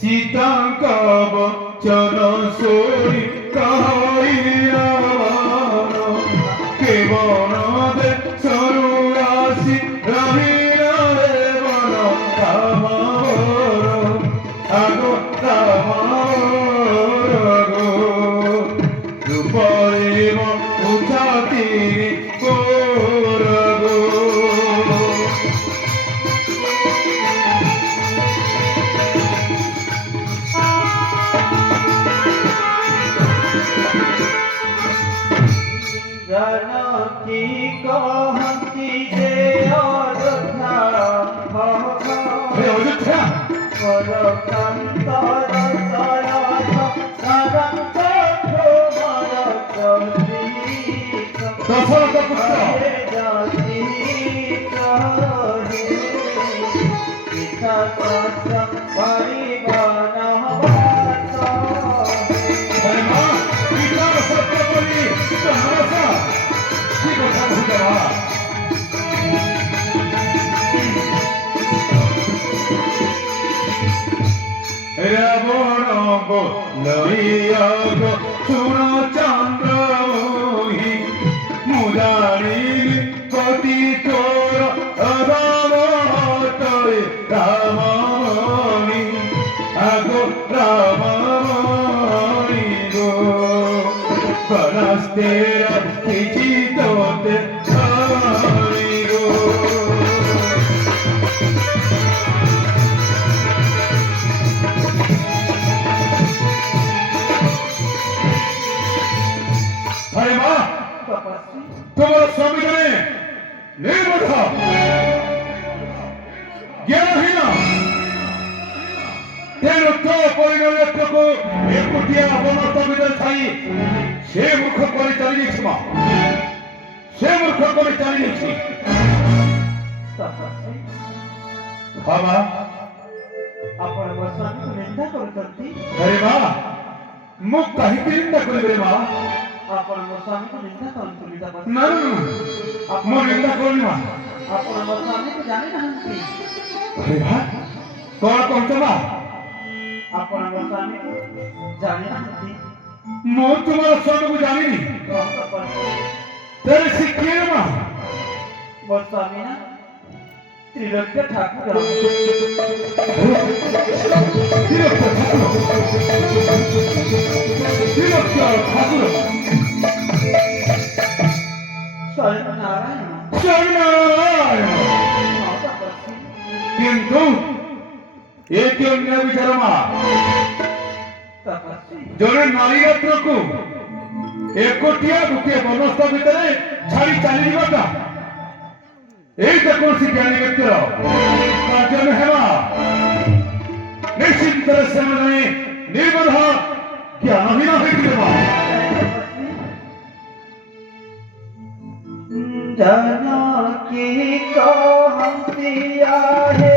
सीतांकव चरण सोई कहैया केवल दे सरुरासी रही रे बन राम आगो राम रूपरे उठाती जानकी कहती जे अयोध्या परकांतर सयाथ नरक दशरथ पुत्र जाति कहे पिता सत्य परिवार रावण लइयाग सुन चंद्र मुरारी कति तोर राम तोरे रामणी आगो रामणी गो बनस्तेरा किछि तोते रामणी गो तुम्हारा स्वामी ने निर्बोध ज्ञानहीन तेणु तो परिणत को एकुटिया अवनत विदर छाई से मूर्ख कर चली से मूर्ख कर चली बाबा आपण स्वामी को निंदा करती अरे माँ मु कहीं निंदा करे माँ आपण स्वामी को निंदा करती ना मु निंदा करनी माँ आपण स्वामी को जाने नहीं अरे माँ कौन कहते माँ आपण स्वामी को जाने नहीं मु तुम्हारा स्वामी को जानी नहीं तेरे सिक्के माँ वो स्वामी ना त्रिलोक्य ठाकुर त्रिलोक्य ठाकुर स्वयं नारायण किंतु एक अन्य विचार जड़े नारी रत्न को एकोटिया गोटे बनस्थ भितर छाड़ी चली जाता यही कौन ज्ञानी व्यक्तिर कार्य हेबा निश्चित से निर्बोध ज्ञानहीन होगा जानकी कहती आहे